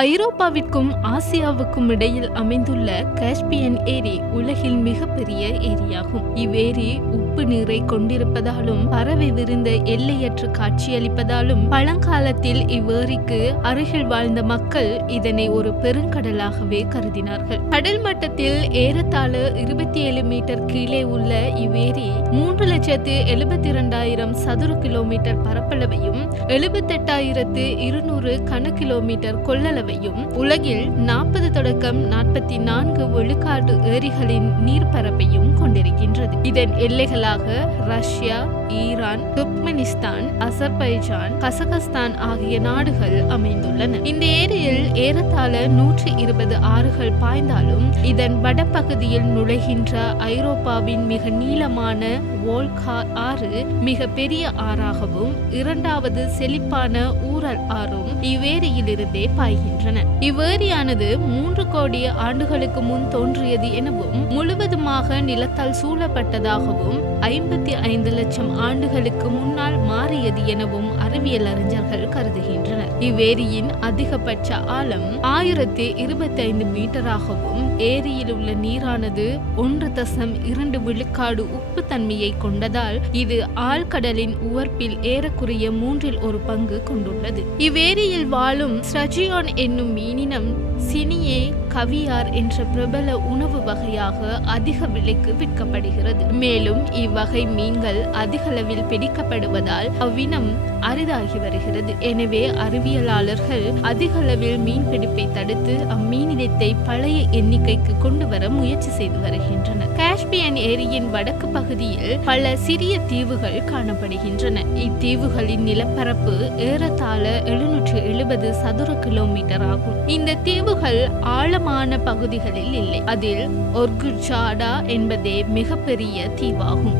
ஐரோப்பாவிற்கும் ஆசியாவுக்கும் இடையில் அமைந்துள்ள காஸ்பியன் ஏரி உலகில் மிகப்பெரிய ஏரியாகும். இவ்வேரி உப்பு நீரை கொண்டிருப்பதாலும் பரவி விரிந்த எல்லையற்று காட்சியளிப்பதாலும் பழங்காலத்தில் இவ்வேரிக்கு அருகில் வாழ்ந்த மக்கள் இதனை ஒரு பெருங்கடலாகவே கருதினார்கள். கடல் மட்டத்தில் ஏறத்தாழ 27 மீட்டர் கீழே உள்ள இவ்வேரி 3,72,000 சதுர கிலோமீட்டர் பரப்பளவையும் 78,200 கன கிலோமீட்டர் கொள்ளளவையும் உலகில் 40 தொடக்கம் 44 விழுக்காடு ஏரிகளின் நீர்ப்பரப்பையும் கொண்டிருக்கின்றது. இதன் எல்லைகளாக Russia, Iran, Turkmenistan, Azerbaijan, Kazakhstan ஆகிய நாடுகள் அமைந்துள்ளன. இந்த ஏரியில் ஏறத்தாழ 120 ஆறுகள் பாய்ந்தாலும் இதன் வடபகுதியில் நுழைகின்ற ஐரோப்பாவின் மிக நீளமான வோல்கா ஆறு மிக பெரிய ஆறாகவும் இரண்டாவது செழிப்பான ஊரல் ஆறும் இவ்வேரியிலிருந்தே பாய்கின்றன. இவ்வேரியானது 3 கோடி ஆண்டுகளுக்கு முன் தோன்றியது எனவும் முழுவதுமாக நிலத்தால் சூழப்பட்டதாகவும் 55 லட்சம் ஆண்டுகளுக்கு முன்னால் மாறியது எனவும் அறிவியல் அறிஞர்கள் கருதுகின்றனர். இவ்வேரியின் அதிகபட்ச ஆழம் 1025 மீட்டராகவும் ஏரியில் உள்ள நீரானது 1.2 விழுக்காடு உப்பு தன்மையை கொண்டதால் இது ஆழ்கடலின் உவர்ப்பில் ஏறக்குறைய 1/3 பங்கு கொண்டுள்ளது. இவ்வேரியில் வாழும் ஸ்ட்ரஜியோன் என்னும் மீனினம் சினியே கவியார் என்ற பிரபல உணவு வகையாக அதிக விலைக்கு விற்கப்படுகிறது. மேலும் இவ்வகை மீன்கள் அதிகளவில் பிடிக்கப்படுவதால் அவ்வினம் அரிதாகி வருகிறது. எனவே அறிவியலாளர்கள் அதிகளவில் மீன் பிடிப்பை தடுத்து அம்மீனினத்தை பழைய எண்ணிக்கைக்கு கொண்டு வர முயற்சி செய்து வருகின்றனர். காஸ்பியன் ஏரியின் வடக்கு பகுதியில் பல சிறிய தீவுகள் காணப்படுகின்றன. இத்தீவுகளின் நிலப்பரப்பு ஏறத்தாழ 770 சதுர கிலோமீட்டர் ஆகும். இந்த தீவுகள் ஆழமான பகுதிகளில் இல்லை. அதில் ஒர்குஜாடா என்பதே மிகப்பெரிய தீவாகும்.